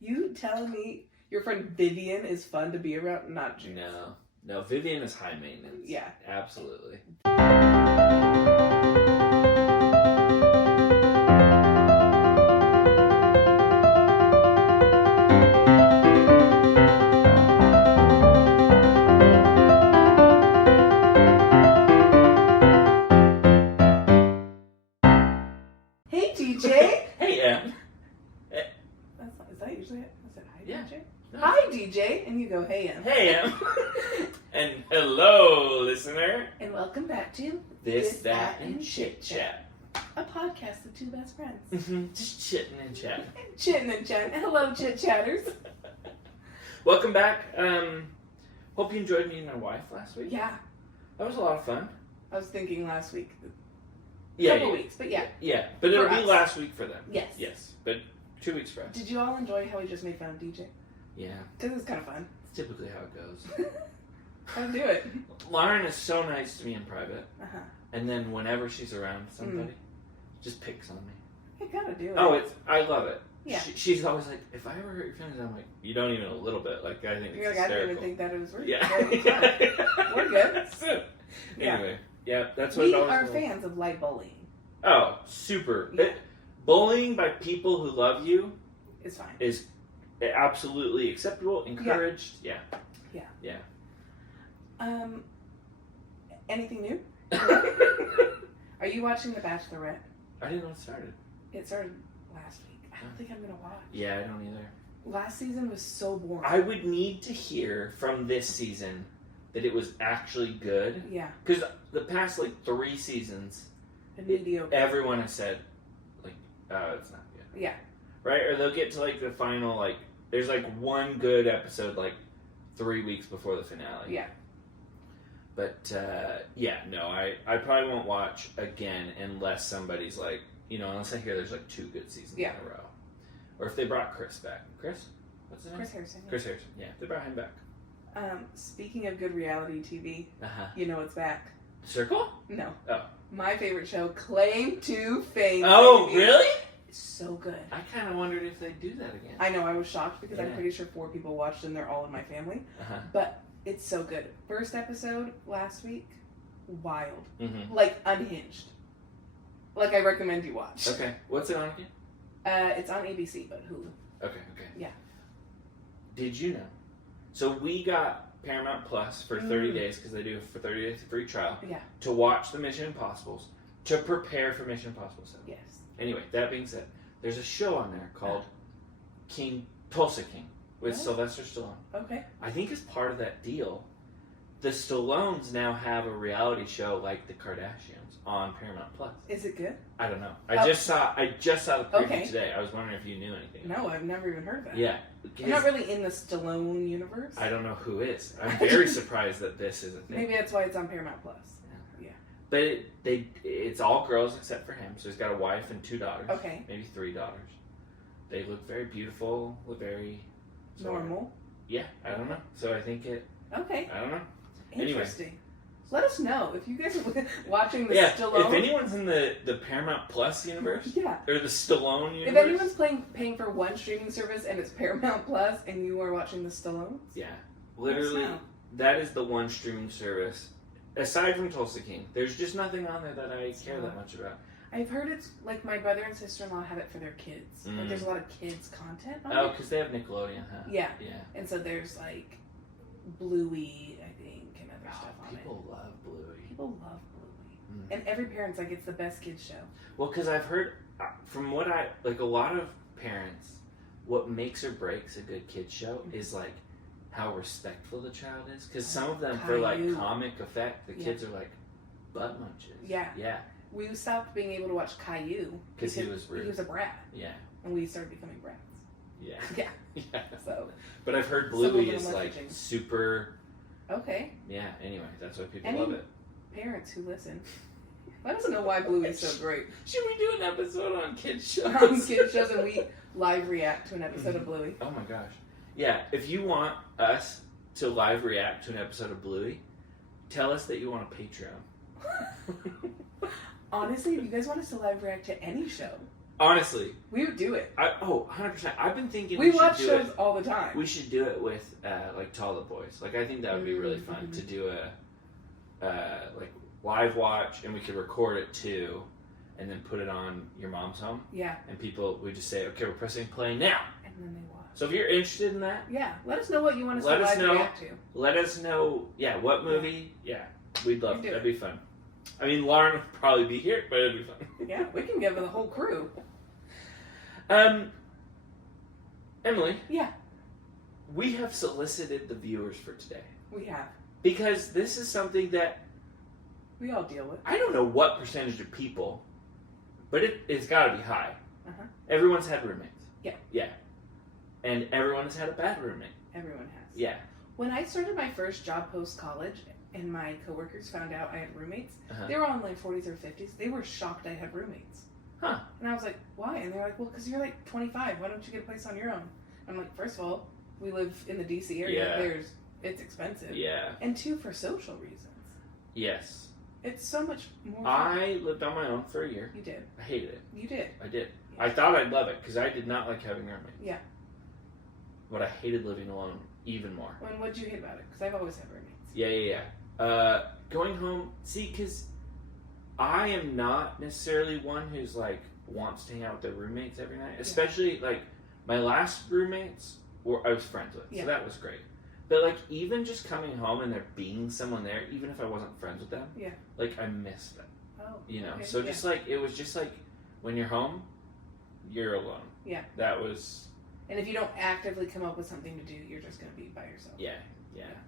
You telling me your friend Vivian is fun to be around? Not Juice. No, Vivian is high maintenance. Yeah. Absolutely. Hey, DJ. Hey, Em. Is that usually it? Is it hi, Yeah. DJ? No. Hi, DJ. And you go, hey, Em. Hey, Em. And hello, listener. And welcome back to This, That, and Chit Chat. a podcast of two best friends. Just chitting and chatting. Chitting and chatting. Hello, chit chatters. Welcome back. Hope you enjoyed meeting my wife last week. Yeah. That was a lot of fun. I was thinking last week. Yeah. Couple weeks, but yeah. Yeah, but For it'll be us. last week for them. Yes. Yes, but 2 weeks for us. Did you all enjoy how we just made fun of DJ? Yeah, Because it was kind of fun. it's typically how it goes. How to do it. Lauren is so nice to me in private, Uh-huh. and then whenever she's around somebody, just picks on me. You gotta do it. Oh, I love it. Yeah. She's always like, if I ever hurt your feelings, I'm like, you don't even a little bit. Like, I think it's You're like, I didn't hysterical. even think that it was rude. Yeah. But it's fun. We're good. So, Yeah. anyway, yeah, that's what We it always are was. fans of light bullying. Oh, super. Yeah. Bullying by people who love you It's fine. is absolutely acceptable, encouraged. Yeah. Yeah. Anything new? Are you watching The Bachelorette? I didn't know it started. It started last week. I don't think I'm gonna watch. Yeah, I don't either. Last season was so boring. I would need to hear from this season that it was actually good. Yeah. Because the past, 3 seasons, And mediocre. everyone has said, it's not good. Yeah. Right? Or they'll get to, the final, there's, one good episode, 3 weeks before the finale. Yeah. But, I probably won't watch again unless somebody's, unless I hear there's, 2 good seasons in a row. Or if they brought Chris back. Chris? What's his name? Chris Harrison. Chris Harrison. Yeah, they brought him back. Speaking of good reality TV, Uh-huh. you know it's back. Circle? No. Oh. My favorite show, Claim to Fame. Oh, baby. really? It's so good. I kind of wondered if they'd do that again. I know, I was shocked because I'm Yeah. pretty sure 4 people watched and they're all in my family. Uh-huh. But it's so good. First episode last week, wild. Mm-hmm. Unhinged. I recommend you watch. Okay. What's it on again? It's on ABC, but Hulu. Okay. Yeah. Did you know? So we got Paramount Plus for 30 days, because they do it for 30 days free trial, Yeah. to watch the Mission Impossibles, to prepare for Mission Impossible 7. Yes. Anyway, that being said, there's a show on there called Tulsa King with Oh. Sylvester Stallone. Okay. I think as part of that deal, the Stallones now have a reality show like the Kardashians on Paramount Plus. Is it good? I don't know. I just saw the preview Okay. today. I was wondering if you knew anything. No, I've never even heard of that. Yeah. I'm not really in the Stallone universe. I don't know who is. I'm very surprised that this is a thing. Maybe that's why it's on Paramount Plus. But it's all girls except for him. So he's got a wife and 2 daughters. Okay. Maybe 3 daughters. They look very beautiful. Look very Normal. Yeah, I don't know. So I think Okay. I don't know. Interesting. Let us know if you guys are watching the Yeah, Stallone. if anyone's in the Paramount Plus universe, Yeah. or the Stallone universe. If anyone's paying for one streaming service and it's Paramount Plus and you are watching the Stallones, Yeah. Literally, let us know. that is the one streaming service. Aside from Tulsa King, there's just nothing on there that I care that much about. I've heard it's my brother and sister-in-law have it for their kids. There's a lot of kids content on Oh, it. because they have Nickelodeon, huh? Yeah. Yeah. And so there's Bluey, I think, and other stuff on it. People love Bluey. People love Bluey. And every parent's like, it's the best kids show. Well, because I've heard, from what a lot of parents, what makes or breaks a good kids show is how respectful the child is. Because some of them, for Caillou. comic effect, the kids are butt munches. Yeah. Yeah. We stopped being able to watch Caillou Because he was rude. He was a brat. Yeah. And we started becoming brats. Yeah. Yeah. Yeah. So. But I've heard Bluey is messaging. super. Okay. Yeah. Anyway, that's why people Any love it. Parents who listen, let us know why Bluey's so great. Should we do an episode on kids shows? On kids shows, and we live react to an episode of Bluey. Oh my gosh. Yeah. If you want us to live react to an episode of Bluey, tell us that you want a Patreon. Honestly, if you guys want us to live react to any show, Honestly. We would do it. 100%. I've been thinking we watch should do shows all the time. We should do it with, like, To All the Boys. Like, I think that would be really fun to do like, live watch, and we could record it, too, and then put it on your mom's home. Yeah. And we just say, okay, we're pressing play now. And then they watch. So if you're interested in that. Yeah. Let us know what you want us to live react to. Let us know, what movie. Yeah. We'd love it. That'd be fun. I mean, Lauren would probably be here, but it'd be fun. Yeah, we can give the whole crew. Emily. Yeah. We have solicited the viewers for today. We have. Because this is something that we all deal with. I don't know what percentage of people, but it's got to be high. Uh-huh. Everyone's had roommates. Yeah. Yeah. And everyone has had a bad roommate. Everyone has. Yeah. When I started my first job post-college, and my coworkers found out I had roommates, they were all in like 40s or 50s. They were shocked I had roommates. Huh. And I was like, why? And they're like, well, because you're like 25. Why don't you get a place on your own? I'm like, first of all, we live in the D.C. area. Yeah. It's expensive. Yeah. And two, for social reasons. Yes. It's so much more fun. I lived on my own for a year. You did. I hated it. You did. I did. Yeah. I thought I'd love it because I did not like having roommates. Yeah. But I hated living alone even more. Well, and what did you hate about it? Because I've always had roommates. Yeah. Going home, because I am not necessarily one who's like wants to hang out with their roommates every night. Especially like my last roommates I was friends with, so that was great. But like even just coming home and there being someone there, even if I wasn't friends with them, like I missed them. Oh, Okay. So just like it was just like when you're home, you're alone. Yeah. That was. And if you don't actively come up with something to do, you're just gonna be by yourself. Yeah.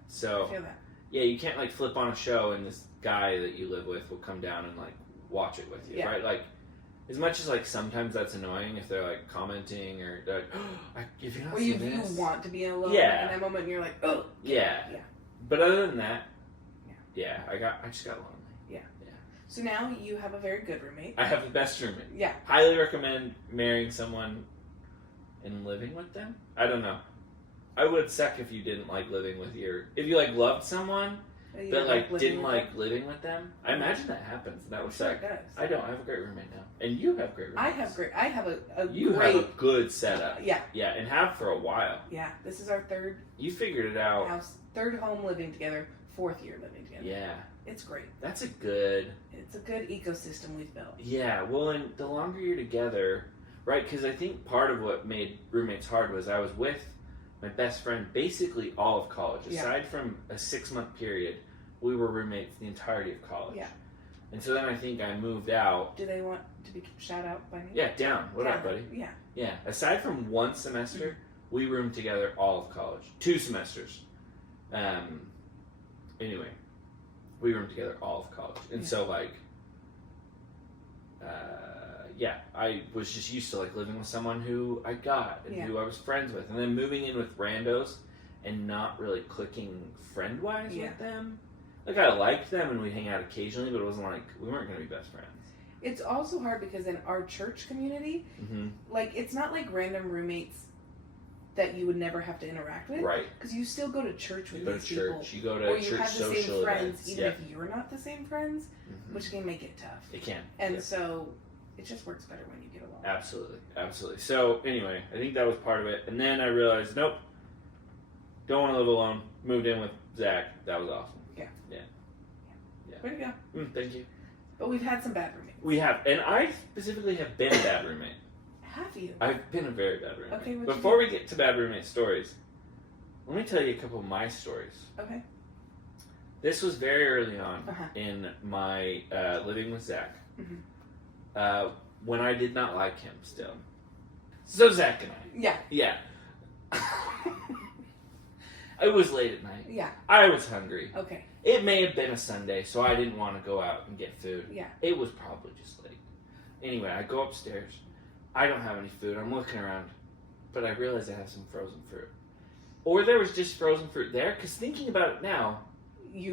So. I feel that. Yeah, you can't like flip on a show and this guy that you live with will come down and like watch it with you, right? Like, as much as like sometimes that's annoying if they're like commenting or like, if you're not you want to be alone in that moment, and you're like, oh. Yeah. But other than that, I just got lonely. Yeah. So now you have a very good roommate. I have the best roommate. Yeah. Highly recommend marrying someone and living with them. I don't know. I would suck if you didn't like living with if you like loved someone, but like didn't like living with them. I imagine that happens. That would suck. I don't. I have a great roommate now, and you have great roommates. I have a You great... have a good setup. Yeah, and have for a while. Yeah, this is our third. You figured it out. Third home living together, fourth year living together. Yeah, it's great. That's a good. It's a good ecosystem we've built. Yeah, well, and the longer you're together, right? Because I think part of what made roommates hard was I was with my best friend basically all of college. Aside from a 6-month period, we were roommates the entirety of college. Yeah. And so then I think I moved out. Do they want to be shout out by me? Yeah, down. What up, buddy? Yeah. Yeah. Aside from one semester, we roomed together all of college. 2 semesters. Anyway, we roomed together all of college. And so like, I was just used to like living with someone who I got and who I was friends with, and then moving in with randos and not really clicking friend-wise with them. Like I liked them and we'd hang out occasionally, but it wasn't like we weren't going to be best friends. It's also hard because in our church community, like it's not like random roommates that you would never have to interact with, right? Because you still go to church with these people. You go to or church, you have the social same friends, events, even if you're not the same friends, which can make it tough. It can, and so it just works better when you get along. Absolutely. So anyway, I think that was part of it, and then I realized, nope, don't want to live alone. Moved in with Zach. That was awesome. Yeah. Way to go. Thank you. But we've had some bad roommates. We have, and I specifically have been a bad roommate. Have you? I've been a very bad roommate. Okay. Before we get to bad roommate stories, let me tell you a couple of my stories. Okay. This was very early on in my living with Zach. When I did not like him still. So Zach and I. Yeah. It was late at night. Yeah. I was hungry. Okay. It may have been a Sunday, so I didn't want to go out and get food. Yeah. It was probably just late. Anyway, I go upstairs. I don't have any food. I'm looking around. But I realize I have some frozen fruit. Or there was just frozen fruit there, because thinking about it now,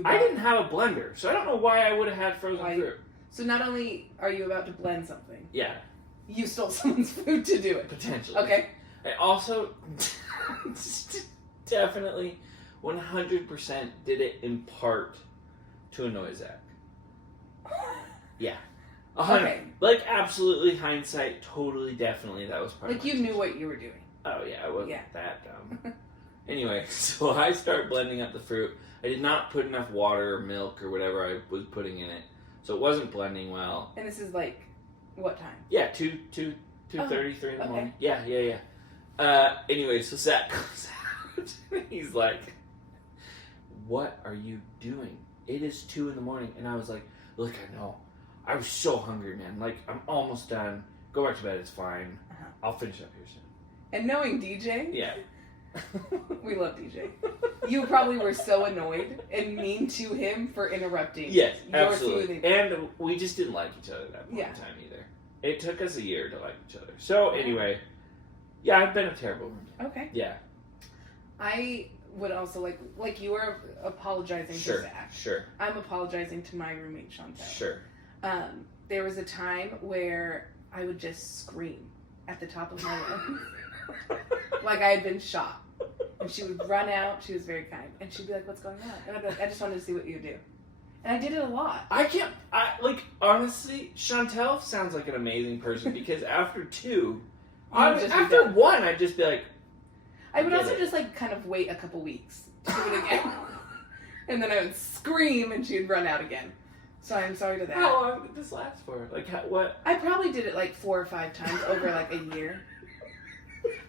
I didn't have a blender, so I don't know why I would have had frozen fruit. So not only are you about to blend something, you stole someone's food to do it. Potentially. Okay. I also definitely 100% did it in part to annoy Zach. Yeah. Okay. Like, absolutely hindsight, totally, definitely, that was part of Like, my you knew decision. what you were doing. Oh, yeah, I wasn't that dumb. Anyway, so I start blending up the fruit. I did not put enough water or milk or whatever I was putting in it, so it wasn't blending well. And this is like, what time? Yeah, 2:30, 3 in the morning. Yeah. Anyway, so Zach comes out, and he's like, "What are you doing? It is 2 in the morning." And I was like, "Look, I know. I was so hungry, man. Like, I'm almost done. Go back to bed, it's fine. I'll finish up here soon." And knowing DJ, Yeah. we love DJ. You probably were so annoyed and mean to him for interrupting. Yes, your absolutely. smoothie. And we just didn't like each other that point in time either. It took us a year to like each other. So anyway, yeah, I've been a terrible roommate. Okay. Yeah. I would also like you were apologizing to Zach. Sure. I'm apologizing to my roommate Chantel. Sure. There was a time where I would just scream at the top of my lungs. Like I had been shot. And she would run out. She was very kind. And she'd be like, "What's going on?" And I'd be like, "I just wanted to see what you do." And I did it a lot. Honestly, Chantel sounds like an amazing person because after after one, I'd just be like, I would also just like kind of wait a couple weeks to do it again. And then I would scream and she'd run out again. So I'm sorry to that. how long did this last for? Like, what? I probably did it like 4 or 5 times over like a year.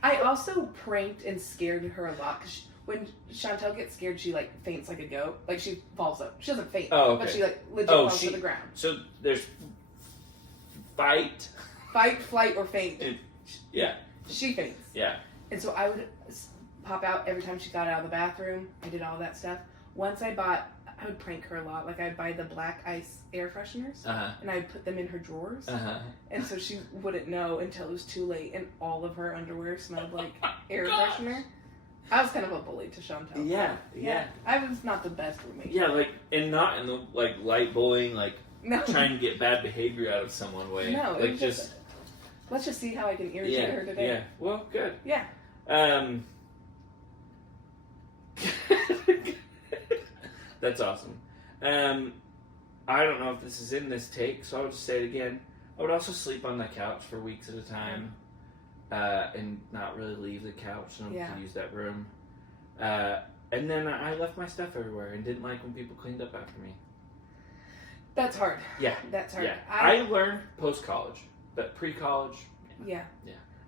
I also pranked and scared her a lot because when Chantel gets scared, she like faints like a goat. Like she falls up. She doesn't faint, but she like legit falls to the ground. So there's fight, flight, or faint. Yeah. She faints. Yeah. And so I would pop out every time she got out of the bathroom. I did all that stuff. Once I would prank her a lot. Like I'd buy the black ice air fresheners, and I'd put them in her drawers. And so she wouldn't know until it was too late, and all of her underwear smelled like air freshener. I was kind of a bully to Chantel. Yeah. I was not the best roommate. Yeah, like, and not in the like light bullying, like No. trying to get bad behavior out of someone way. No, it like was just let's just see how I can irritate her today. Yeah. Well, good. Yeah. That's awesome. I don't know if this is in this take, so I'll just say it again. I would also sleep on the couch for weeks at a time, and not really leave the couch so no one could use that room. And then I left my stuff everywhere and didn't like when people cleaned up after me. That's hard. Yeah. That's hard. Yeah. I learned post-college, but pre-college... Yeah.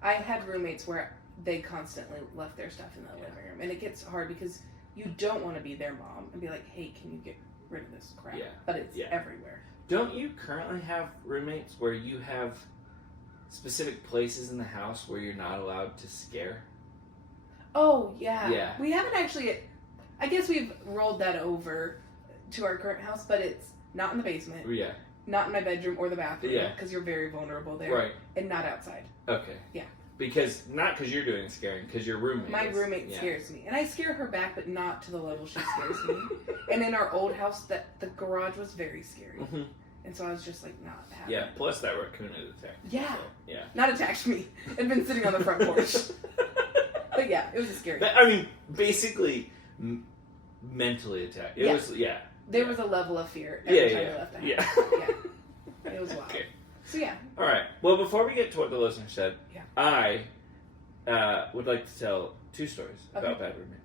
I had roommates where they constantly left their stuff in the living room. And it gets hard because you don't want to be their mom and be like, "Hey, can you get rid of this crap?" Yeah. But it's everywhere. Don't you currently have roommates where you have specific places in the house where you're not allowed to scare? Oh, yeah. Yeah. We haven't actually... I guess we've rolled that over to our current house, but it's not in the basement. Yeah. Not in my bedroom or the bathroom. Yeah. Because you're very vulnerable there. Right. And not outside. Okay. Yeah. Not because you're doing scaring, because your roommate My roommate scares me. And I scare her back, but not to the level she scares me. And in our old house, the garage was very scary. Mm-hmm. And so I was just like, not happy. Yeah, plus that raccoon had attacked. Yeah. So, yeah. Not attacked me. It'd been sitting on the front porch. But yeah, it was a scary. I mean, basically, mentally attacked. It was, There was a level of fear every time we left the house. Yeah. It was wild. Okay. So yeah. All right. Well, before we get to what the listener said, I would like to tell 2 stories about bad roommates.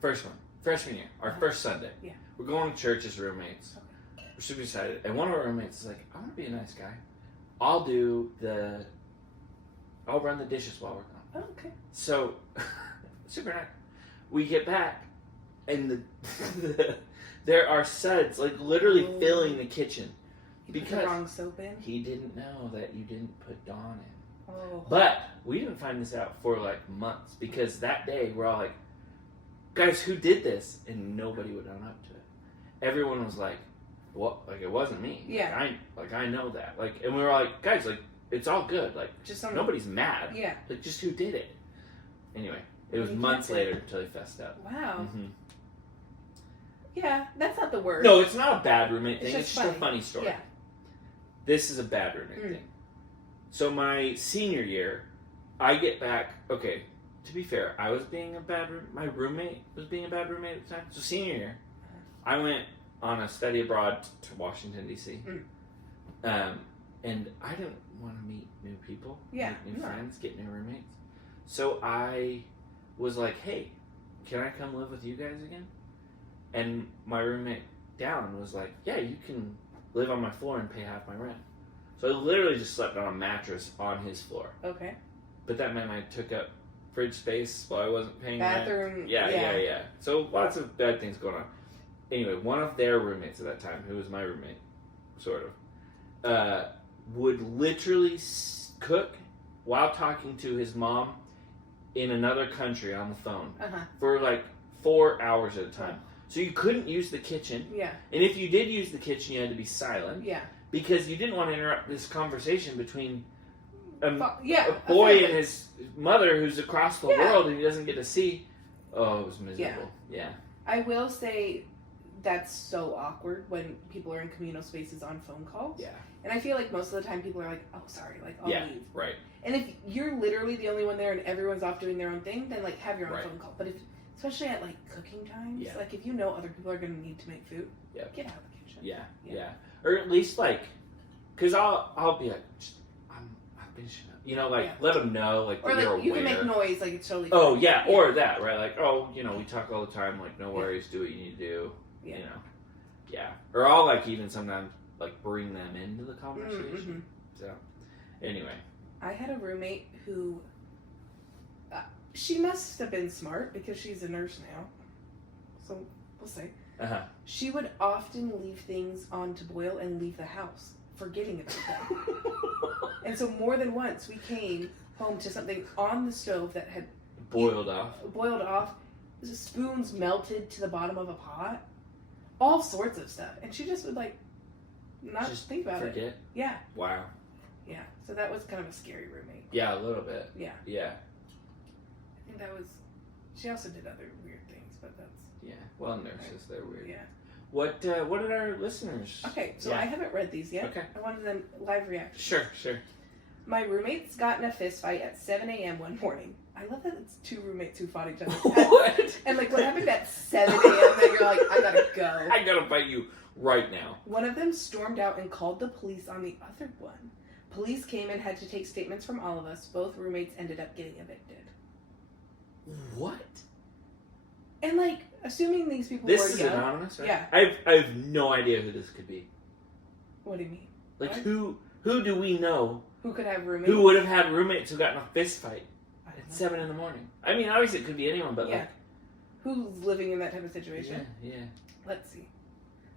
First one, freshman year, our first Sunday. Yeah. We're going to church as roommates. Okay. We're super excited. And one of our roommates is like, "I want to be a nice guy. I'll run the dishes while we're gone." Oh, okay. So, super nice. We get back, and there are suds, like, literally filling the kitchen. You put the wrong soap in? He didn't know that you didn't put Dawn in. Oh. But we didn't find this out for, like, months, because that day we're all like, "Guys, who did this?" And nobody would own up to it. Everyone was like, "What? Like, it wasn't me." Yeah. I know that. Like, and we were like, "Guys, like, it's all good. Like, just nobody's mad. Yeah. Like, just who did it?" Anyway, it was months later until he fessed up. Wow. Mm-hmm. Yeah, that's not the word. No, it's not a bad roommate thing. It's just funny. a funny story. Yeah. This is a bad roommate thing. So my senior year, I get back. Okay, to be fair, I was being a bad my roommate was being a bad roommate at the time. So senior year, I went on a study abroad to Washington, D.C. And I didn't want to meet new people, make new friends, get new roommates. So I was like, hey, can I come live with you guys again? And my roommate down was like, yeah, you can live on my floor and pay half my rent. So I literally just slept on a mattress on his floor. Okay. But that meant I took up fridge space while I wasn't paying bathroom. rent. Yeah. So lots of bad things going on. Anyway, one of their roommates at that time, who was my roommate, sort of, would literally cook while talking to his mom in another country on the phone for like 4 hours at a time. So you couldn't use the kitchen. Yeah. And if you did use the kitchen, you had to be silent. Yeah. Because you didn't want to interrupt this conversation between a boy and his mother who's across the world and he doesn't get to see. Oh, it was miserable. Yeah. I will say that's so awkward when people are in communal spaces on phone calls. Yeah. And I feel like most of the time people are like, oh, sorry, like, I'll leave. Right. And if you're literally the only one there and everyone's off doing their own thing, then, like, have your own phone call. But if, especially at, like, cooking times, like, if you know other people are going to need to make food, get out of the kitchen. Yeah. Or at least, like, because I'll be like, I'm finishing up. You know, like, let them know, like, or, that like, you're you aware. can make noise, like, it's totally fine. Oh, yeah. Or that, right? Like, oh, you know, we talk all the time, like, no worries, do what you need to do. Yeah. You know. Yeah. Or I'll, like, even sometimes, like, bring them into the conversation. So, anyway. I had a roommate who, she must have been smart because she's a nurse now. So, we'll say. She would often leave things on to boil and leave the house, forgetting about them. And so more than once, we came home to something on the stove that had boiled off. Spoons melted to the bottom of a pot. All sorts of stuff. And she just would, like, not just think about it. Forget? Yeah. Wow. Yeah. So that was kind of a scary roommate. Yeah, a little bit. Yeah. Yeah. I think that was... She also did other weird things, but that's... Yeah. Well, nurses, they're weird. Yeah. What did our listeners... Okay, so I haven't read these yet. Okay. I wanted them live reaction. Sure. My roommates got in a fist fight at 7 a.m. one morning. I love that it's two roommates who fought each other. What? And, like, what happened at 7 a.m. that you're like, I gotta go. I gotta fight you right now. One of them stormed out and called the police on the other one. Police came and had to take statements from all of us. Both roommates ended up getting evicted. What? And, like, assuming these people this were is young, anonymous, right? Yeah. I have no idea who this could be. What do you mean? Like, what? who do we know? Who could have roommates? Who would have had roommates who got in a fist fight at 7 a.m? I mean, obviously it could be anyone, but like... Who's living in that type of situation? Yeah. Let's see.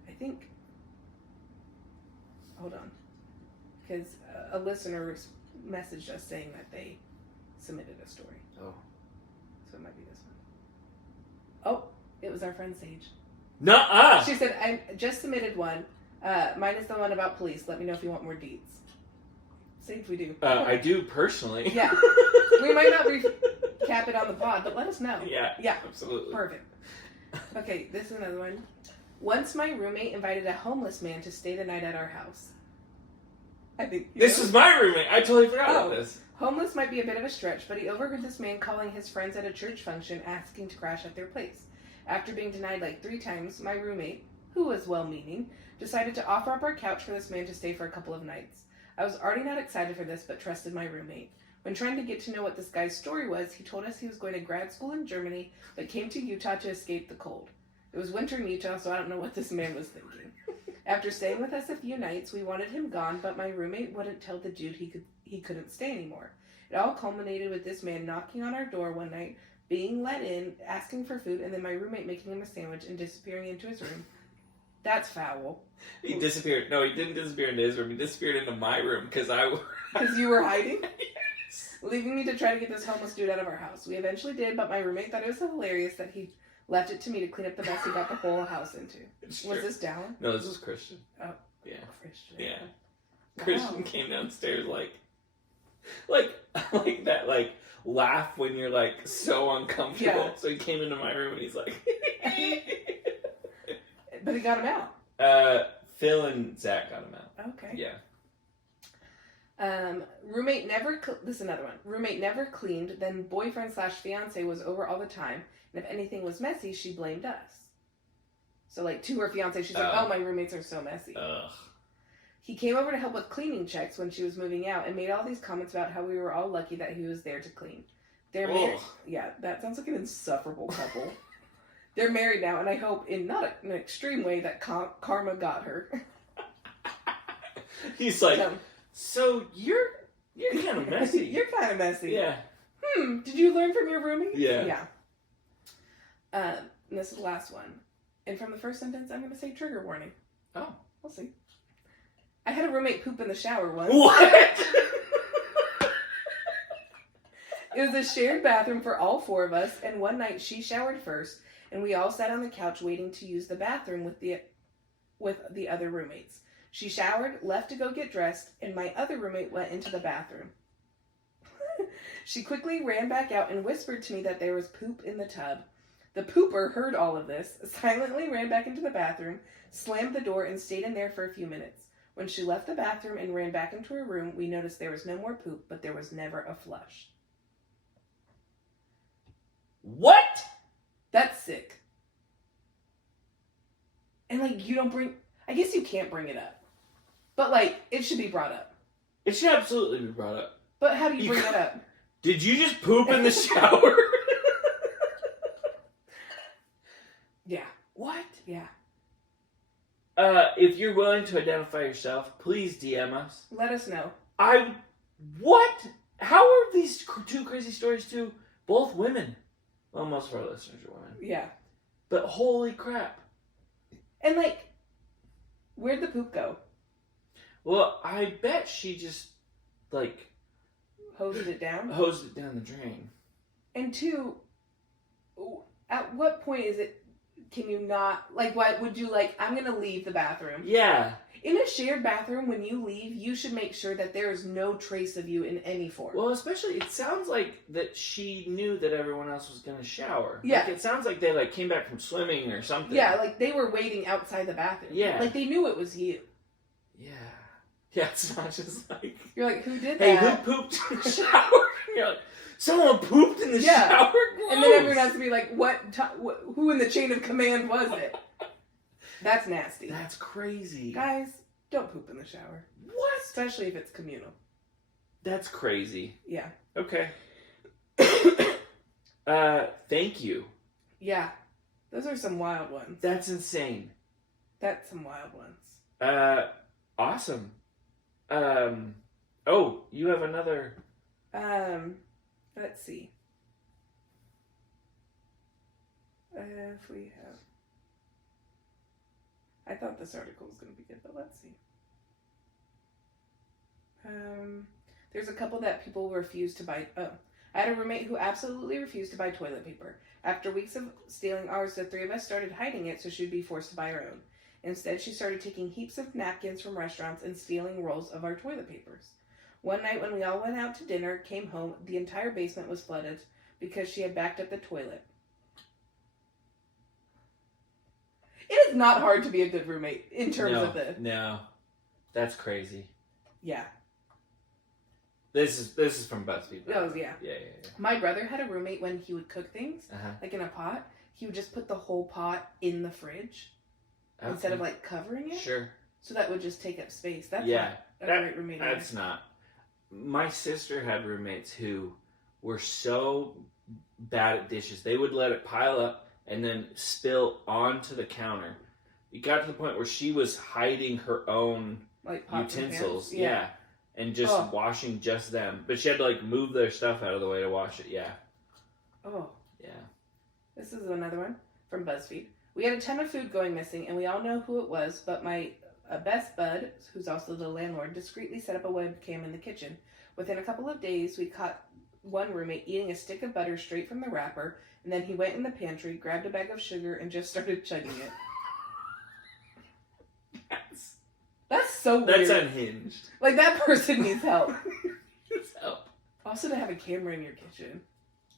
I think... Hold on. Because a listener messaged us saying that they submitted a story. Oh. So it might be this one. Oh, it was our friend Sage. Nuh-uh! She said, I just submitted one. Mine is the one about police. Let me know if you want more deets. Sage, we do. I do personally. Yeah. We might not recap it on the pod, but let us know. Yeah. Absolutely. Perfect. Okay, this is another one. Once my roommate invited a homeless man to stay the night at our house. I think this was my roommate. I totally forgot about this. Homeless might be a bit of a stretch, but he overheard this man calling his friends at a church function asking to crash at their place. After being denied like 3 times, my roommate, who was well-meaning, decided to offer up our couch for this man to stay for a couple of nights. I was already not excited for this, but trusted my roommate. When trying to get to know what this guy's story was, he told us he was going to grad school in Germany, but came to Utah to escape the cold. It was winter in Utah, so I don't know what this man was thinking. After staying with us a few nights, we wanted him gone, but my roommate wouldn't tell the dude he couldn't stay anymore. It all culminated with this man knocking on our door one night, being let in, asking for food, and then my roommate making him a sandwich and disappearing into his room. That's foul. He disappeared. No, he didn't disappear into his room. He disappeared into my room because you were hiding? Yes. Leaving me to try to get this homeless dude out of our house. We eventually did, but my roommate thought it was hilarious that he left it to me to clean up the mess he got the whole house into. Was this Dallin? No, this was Christian. Oh. Yeah. Christian. Yeah. Wow. Christian came downstairs like that, like, laugh when you're, like, so uncomfortable. Yeah. So he came into my room and he's like... But he got him out. Phil and Zach got him out. Okay. Yeah. Roommate never... This is another one. Roommate never cleaned, then boyfriend/fiance was over all the time, and if anything was messy, she blamed us. So, like, to her fiance, she's like, oh, my roommates are so messy. Ugh. He came over to help with cleaning checks when she was moving out and made all these comments about how we were all lucky that he was there to clean. They're married. Yeah, that sounds like an insufferable couple. They're married now, and I hope in not an extreme way that karma got her. He's like, so you're kind of messy. You're kind of messy. Yeah. Did you learn from your roomie? Yeah. And this is the last one. And from the first sentence, I'm going to say trigger warning. Oh. We'll see. I had a roommate poop in the shower once. What? It was a shared bathroom for all four of us, and one night she showered first, and we all sat on the couch waiting to use the bathroom with the other roommates. She showered, left to go get dressed, and my other roommate went into the bathroom. She quickly ran back out and whispered to me that there was poop in the tub. The pooper heard all of this, silently ran back into the bathroom, slammed the door, and stayed in there for a few minutes. When she left the bathroom and ran back into her room, we noticed there was no more poop, but there was never a flush. What? That's sick. And, like, you don't bring... I guess you can't bring it up. But, like, it should be brought up. It should absolutely be brought up. But how do you bring it up? Did you just poop in the shower? Yeah. What? Yeah. If you're willing to identify yourself, please DM us. Let us know. What? How are these two crazy stories too? Both women. Well, most of our listeners are women. Yeah. But holy crap. And, like, where'd the poop go? Well, I bet she just, like... Hosed it down? Hosed it down the drain. And two, at what point is it, can you not, like, what would you, like, I'm going to leave the bathroom. Yeah. In a shared bathroom, when you leave, you should make sure that there is no trace of you in any form. Well, especially, it sounds like that she knew that everyone else was going to shower. Yeah. Like, it sounds like they, like, came back from swimming or something. Yeah, like, they were waiting outside the bathroom. Yeah. Like, they knew it was you. Yeah. Yeah, it's not just like... You're like, who did Hey, that? who pooped in the shower? You're like, someone pooped in the shower? Gross. And then everyone has to be like, who in the chain of command was it? That's nasty. That's crazy. Guys, don't poop in the shower. What? Especially if it's communal. That's crazy. Yeah. Okay. Thank you. Yeah. Those are some wild ones. That's insane. That's some wild ones. Awesome. Oh, you have another... Let's see. If we have... I thought this article was going to be good, but let's see. There's a couple that people refuse to buy... Oh. I had a roommate who absolutely refused to buy toilet paper. After weeks of stealing ours, the three of us started hiding it so she'd be forced to buy her own. Instead, she started taking heaps of napkins from restaurants and stealing rolls of our toilet papers. One night when we all went out to dinner, came home, the entire basement was flooded because she had backed up the toilet. It is not hard to be a good roommate in terms of this. No. That's crazy. Yeah. This is from BuzzFeed. Oh, yeah. Yeah. My brother had a roommate when he would cook things, like in a pot, he would just put the whole pot in the fridge. Okay. Instead of, like, covering it. Sure. So that would just take up space. That's not a great roommate. That's not. My sister had roommates who were so bad at dishes. They would let it pile up and then spill onto the counter. It got to the point where she was hiding her own like utensils. Yeah. And just washing just them. But she had to, like, move their stuff out of the way to wash it. Yeah. Oh. Yeah. This is another one from BuzzFeed. We had a ton of food going missing, and we all know who it was, but my best bud, who's also the landlord, discreetly set up a webcam in the kitchen. Within a couple of days, we caught one roommate eating a stick of butter straight from the wrapper, and then he went in the pantry, grabbed a bag of sugar, and just started chugging it. That's so weird. That's unhinged. Like, that person needs help. Needs help. Also, to have a camera in your kitchen.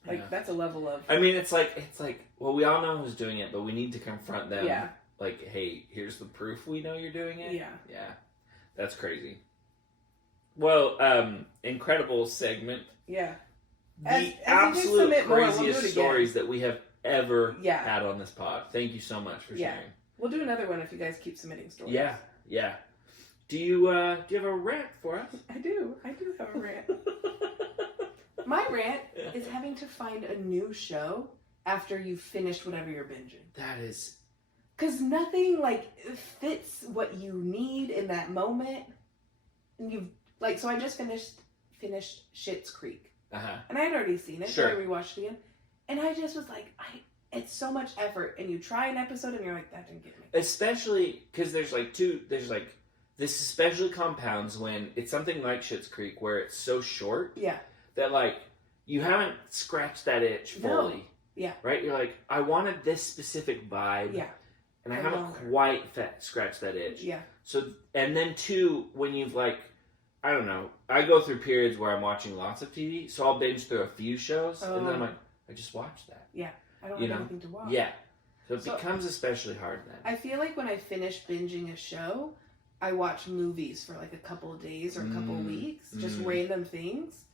Like, that's a level of... I mean, it's like, well, we all know who's doing it, but we need to confront them. Yeah. Like, hey, here's the proof we know you're doing it. Yeah. Yeah. That's crazy. Well, incredible segment. Yeah. The absolute craziest stories that we have ever had on this pod. Thank you so much for sharing. We'll do another one if you guys keep submitting stories. Yeah. Do you have a rant for us? I do have a rant. My rant is having to find a new show after you've finished whatever you're binging. That is... Because nothing, like, fits what you need in that moment. And you've, like, so I just finished Schitt's Creek. Uh-huh. And I had already seen it, sure. so I rewatched it again. And I just was like, it's so much effort. And you try an episode and you're like, that didn't get me. Especially, because there's this especially compounds when it's something like Schitt's Creek where it's so short. Yeah. That, like, you haven't scratched that itch fully. No. Yeah. Right? You're like, I wanted this specific vibe. Yeah. And I haven't quite scratched that itch. Yeah. So, and then two, when you've like, I don't know, I go through periods where I'm watching lots of TV, so I'll binge through a few shows, and then I'm like, I just watched that. Yeah. I don't have anything to watch. Yeah. So it becomes especially hard then. I feel like when I finish binging a show, I watch movies for like a couple of days or a couple of weeks, just random things,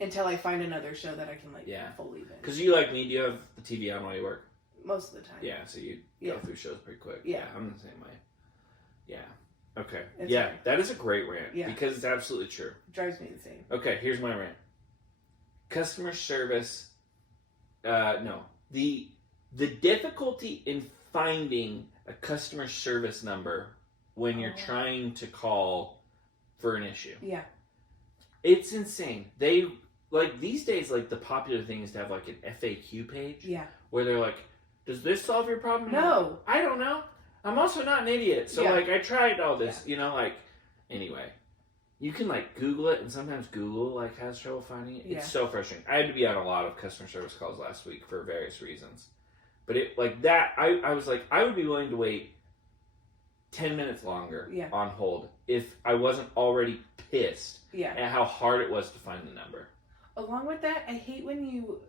until I find another show that I can like fully binge. Because you like me, do you have the TV on while you work? Most of the time. Yeah, so you go through shows pretty quick. Yeah. I'm the same way. Yeah. Okay. It's yeah, hard. that is a great rant. Yeah. Because it's absolutely true. It drives me insane. Okay, here's my rant. Customer service, no. The difficulty in finding a customer service number when you're trying to call for an issue. Yeah. It's insane. They, like, these days, like, the popular thing is to have, like, an FAQ page. Yeah. Where they're like, does this solve your problem? No. I don't know. I'm also not an idiot. So, like, I tried all this, you know, like, anyway. You can, like, Google it, and sometimes Google, like, has trouble finding it. It's so frustrating. I had to be on a lot of customer service calls last week for various reasons. But it, like, that, I was like, I would be willing to wait 10 minutes longer on hold if I wasn't already pissed at how hard it was to find the number. Along with that, I hate when you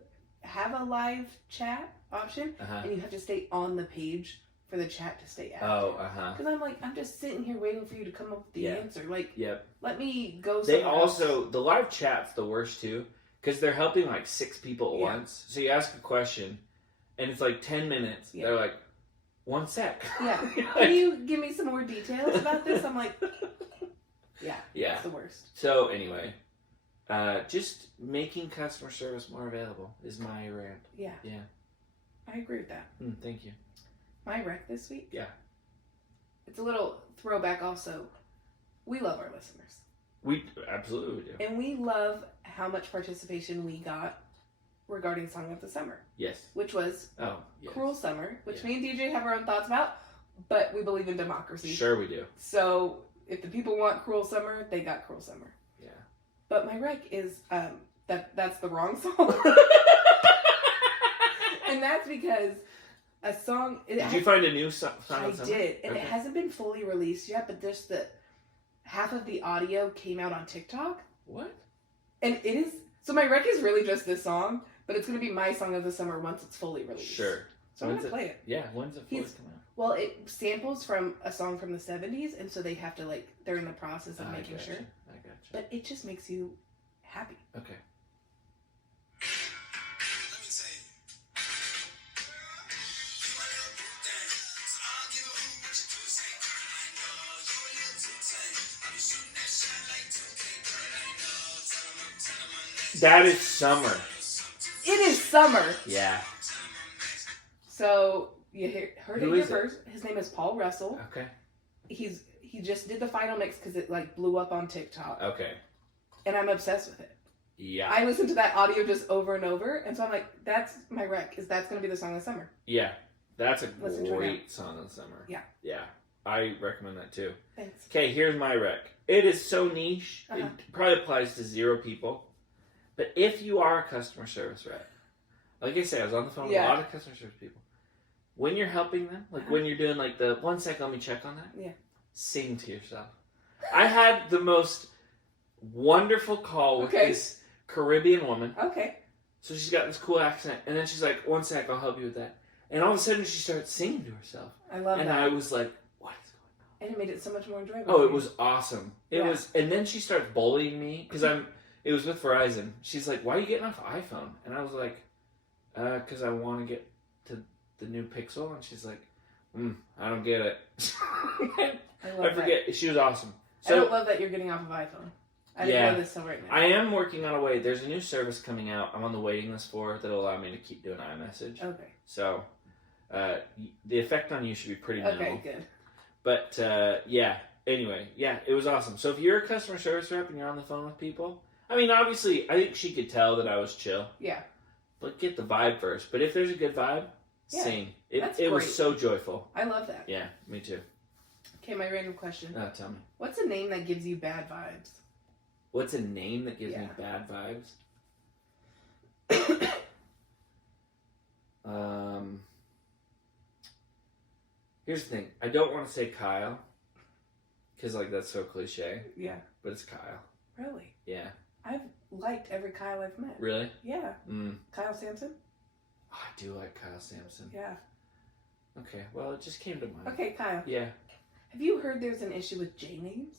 have a live chat option and you have to stay on the page for the chat to stay active. Because I'm like, I'm just sitting here waiting for you to come up with the answer. Like, let me go somewhere else. The live chat's the worst too, because they're helping like 6 people at once. So you ask a question, and it's like 10 minutes. They're like, 1 sec. Yeah. Can you give me some more details about this? I'm like, it's the worst. So anyway, just making customer service more available is my rant. Yeah. Yeah. I agree with that. Thank you. My rec this week? Yeah. It's a little throwback also. We love our listeners. We absolutely do. And we love how much participation we got regarding Song of the Summer. Yes. Which was Cruel Summer, which me and DJ have our own thoughts about, but we believe in democracy. Sure we do. So if the people want Cruel Summer, they got Cruel Summer. Yeah. But my rec is that's the wrong song. And that's because a song... Did you find a new song? I did. And it hasn't been fully released yet, but just half of the audio came out on TikTok. What? And it is... So my rec is really just this song, but it's going to be my Song of the Summer once it's fully released. Sure. So I'm going to play it. Yeah, when's it fully come out? Well, it samples from a song from the 70s, and so they have to, like, they're in the process of making sure. I gotcha. But it just makes you happy. Okay. That is summer. It is summer. Yeah. So you heard it here first. His name is Paul Russell. Okay. He just did the final mix because it like blew up on TikTok. Okay. And I'm obsessed with it. Yeah. I listen to that audio just over and over, and so I'm like, that's my rec. That's going to be the song of the summer. Yeah. That's a great song of the summer. Yeah. Yeah. I recommend that too. Thanks. Okay, here's my rec. It is so niche. It probably applies to 0 people. But if you are a customer service rep, like I said, I was on the phone with a lot of customer service people. When you're helping them, like when you're doing like the 1 sec, let me check on that. Yeah. Sing to yourself. I had the most wonderful call with this Caribbean woman. Okay. So she's got this cool accent, and then she's like, 1 sec, I'll help you with that. And all of a sudden she starts singing to herself. I love that. And I was like, what is going on? And it made it so much more enjoyable. Oh, it was awesome. It was, and then she starts bullying me because it was with Verizon. She's like, why are you getting off iPhone? And I was like, because I want to get to the new Pixel. And she's like, I don't get it. I forget. She was awesome. I don't love that you're getting off of iPhone. I didn't know this till right now. I am working on a way. There's a new service coming out. I'm on the waiting list for that'll allow me to keep doing iMessage. Okay. So, the effect on you should be pretty minimal. Okay, good. But, yeah. Anyway, yeah, it was awesome. So if you're a customer service rep and you're on the phone with people, I mean, obviously, I think she could tell that I was chill. Yeah. But get the vibe first. But if there's a good vibe, sing. It was so joyful. I love that. Yeah, me too. Okay, my random question. Tell me. What's a name that gives you bad vibes? What's a name that gives me bad vibes? Here's the thing. I don't want to say Kyle. Because, like, that's so cliche. Yeah. But it's Kyle. Really? Yeah. I've liked every Kyle I've met. Really? Yeah. Kyle Sampson? Oh, I do like Kyle Sampson. Yeah. Okay, well, it just came to mind. Okay, Kyle. Yeah. Have you heard there's an issue with J names?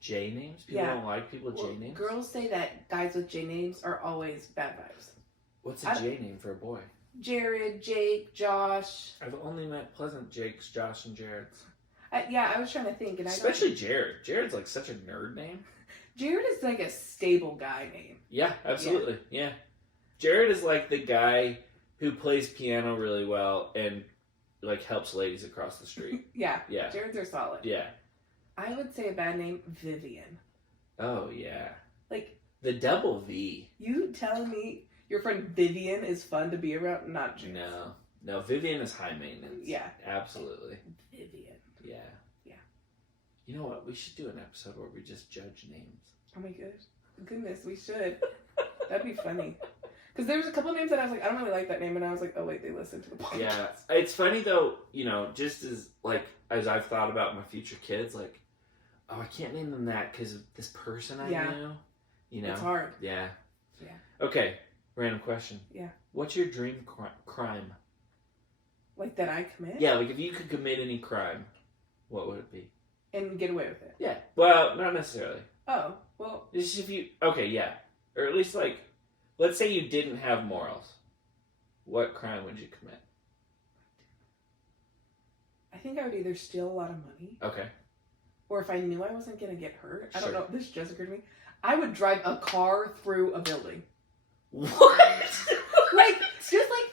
J names? People don't like people with J names? Girls say that guys with J names are always bad vibes. What's a J name for a boy? Jared, Jake, Josh. I've only met pleasant Jakes, Josh, and Jareds. I was trying to think. And especially Jared. Jared's like such a nerd name. Jared is like a stable guy name. Yeah, absolutely. Yeah. Jared is like the guy who plays piano really well and like helps ladies across the street. Yeah. Yeah. Jareds are solid. Yeah. I would say a bad name, Vivian. Oh, yeah. Like the double V. You telling me your friend Vivian is fun to be around? Not Jared. No, Vivian is high maintenance. Yeah. Absolutely. Vivian. Yeah. Yeah. You know what? We should do an episode where we just judge names. Oh my goodness, we should. That'd be funny. Because there was a couple names that I was like, I don't really like that name, and I was like, oh wait, they listened to the podcast. Yeah, it's funny though. You know, just as I've thought about my future kids, like, oh, I can't name them that because of this person I knew. You know, it's hard. Yeah. Yeah. Okay. Random question. Yeah. What's your dream crime? Like that I commit? Yeah, like if you could commit any crime, what would it be? And get away with it? Yeah. Well, not necessarily. Oh, well. Just if you... Okay, yeah. Or at least, like, let's say you didn't have morals. What crime would you commit? I think I would either steal a lot of money. Okay. Or if I knew I wasn't going to get hurt. I don't know. This just occurred to me. I would drive a car through a building. What?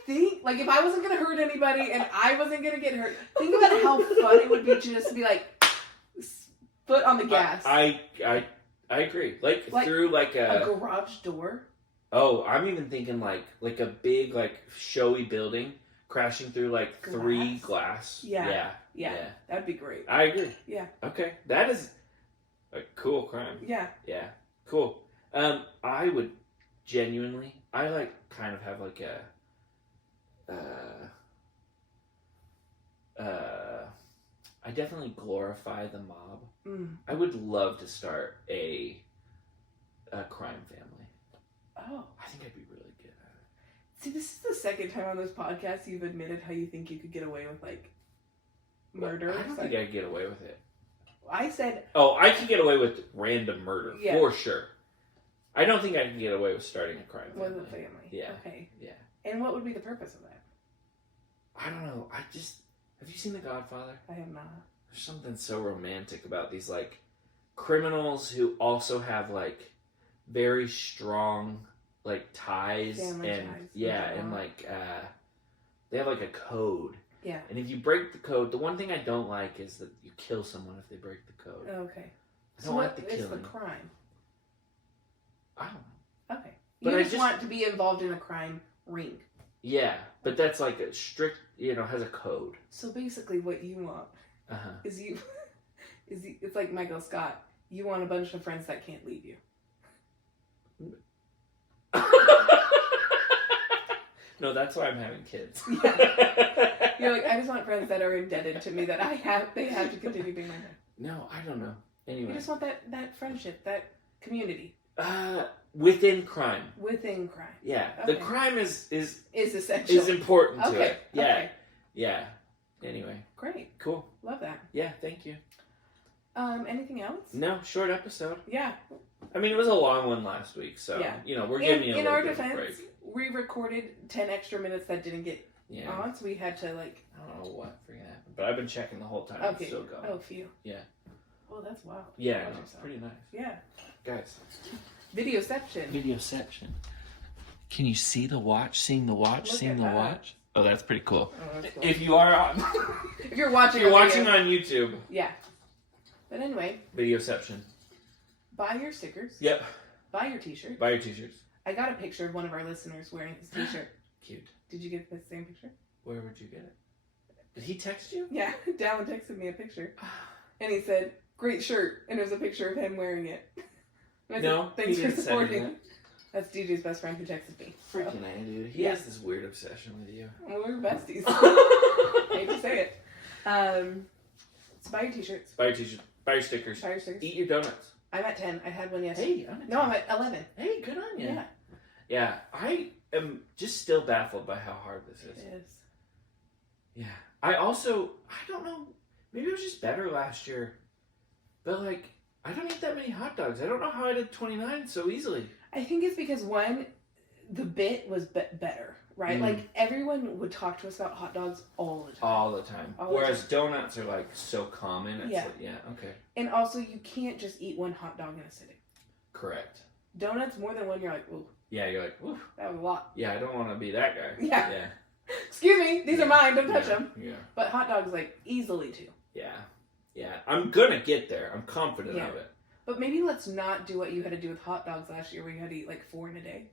Think, like, if I wasn't going to hurt anybody and I wasn't going to get hurt, think about how fun it would be to just be, like, foot on the gas. I agree. Like through, like, a garage door. Oh, I'm even thinking, like a big, like, showy building crashing through, like, glass. 3 glass. Yeah. That'd be great. I agree. Yeah. Okay. That is a cool crime. Yeah. Yeah. Cool. I would genuinely, I, like, kind of have, like, I definitely glorify the mob. I would love to start a crime family. Oh. I think I'd be really good at it. See, this is the second time on this podcast you've admitted how you think you could get away with, like, murder. I don't think I'd get away with it. I said... Oh, I could get away with random murder, for sure. I don't think I can get away with starting a crime family. With a family. Yeah. Okay. Yeah. And what would be the purpose of that? I don't know. Have you seen The Godfather? I have not. There's something so romantic about these, like, criminals who also have, like, very strong, like, ties. Family and ties. Yeah, and, like, they have, like, a code. Yeah. And if you break the code, the one thing I don't like is that you kill someone if they break the code. Okay. I don't like the killing. So what is the crime? I don't know. Okay. You just want to be involved in a crime ring. Yeah, but that's like a strict, has a code. So basically what you want is it's like Michael Scott. You want a bunch of friends that can't leave you. No, that's why I'm having kids. Yeah. You're like, I just want friends that are indebted to me, that they have to continue being my friend. No, I don't know. Anyway. You just want that friendship, that community. Within crime. Within crime. Yeah. Okay. The crime is essential. Is important to it. Yeah. Okay. Yeah. Anyway. Great. Cool. Love that. Yeah, thank you. Anything else? No, short episode. Yeah. I mean, it was a long one last week, so, we're giving you a little bit of a break. We recorded 10 extra minutes that didn't get on, so we had to, like... I don't know what freaking happened, but I've been checking the whole time. Okay. It's still going. Oh, phew. Yeah. Oh, that's wild. Yeah, it's pretty nice. Yeah. Guys. Videoception. Videoception. Can you see the watch? Seeing the watch? Look Seeing the that. watch? Oh, that's pretty cool. Oh, that's cool. If you are on... if you're watching on YouTube. Yeah. But anyway. Videoception. Buy your stickers. Yep. Buy your t-shirts. Buy your t-shirts. I got a picture of one of our listeners wearing his t-shirt. Cute. Did you get the same picture? Where would you get it? Did he text you? Yeah. Dallin texted me a picture. And he said, great shirt. And there's a picture of him wearing it. And I said, thanks for supporting. That's DJ's best friend who texted me. Freaking A, dude. He has this weird obsession with you. Well, we're besties. Hate to say it. So buy your t-shirts. Buy your t-shirts. Buy your stickers. Buy your stickers. Eat your donuts. I'm at 10. I had one yesterday. Hey, I'm at 10. No, I'm at 11. Hey, good on you. Yeah. Yeah, I am just still baffled by how hard this is. It is. Yeah. I don't know, maybe it was just better last year. But, like, I don't eat that many hot dogs. I don't know how I did 29 so easily. I think it's because, one, the bit was better, right? Like, everyone would talk to us about hot dogs all the time. All the time. Whereas donuts are, like, so common. It's like, yeah, okay. And also, you can't just eat one hot dog in a sitting. Correct. Donuts, more than one, you're like, ooh. Yeah, you're like, ooh. That was a lot. Yeah, I don't want to be that guy. Yeah. Yeah. Excuse me, these are mine, don't touch them. Yeah. But hot dogs, like, easily two. Yeah. Yeah. I'm gonna get there. I'm confident of it. But maybe let's not do what you had to do with hot dogs last year, where you had to eat like 4 in a day.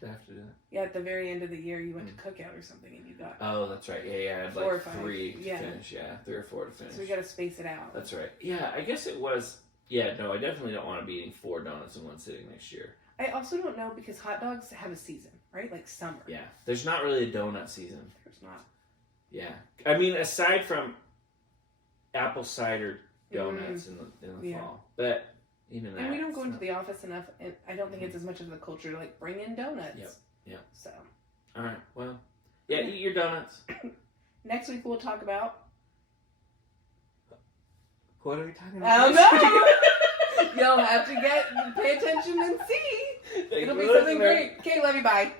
Do I have to do that? Yeah, at the very end of the year, you went to cookout or something, and you got. Oh, that's right. Yeah, I had 4 or like 5. 3 to finish. Yeah, 3 or 4 to finish. So we got to space it out. That's right. Yeah, I guess it was. Yeah, no, I definitely don't want to be eating 4 donuts in one sitting next year. I also don't know because hot dogs have a season, right? Like summer. Yeah, there's not really a donut season. There's not. Yeah, I mean, aside from apple cider donuts in the fall, but even that. And we don't go into the office enough, and I don't think it's as much of the culture to like bring in donuts. Yep. Yep. So. All right. Well. Yeah. Eat your donuts. Next week we'll talk about. What are we talking about? I don't know. You'll have to pay attention and see. It'll be something great. Okay, love you. Bye.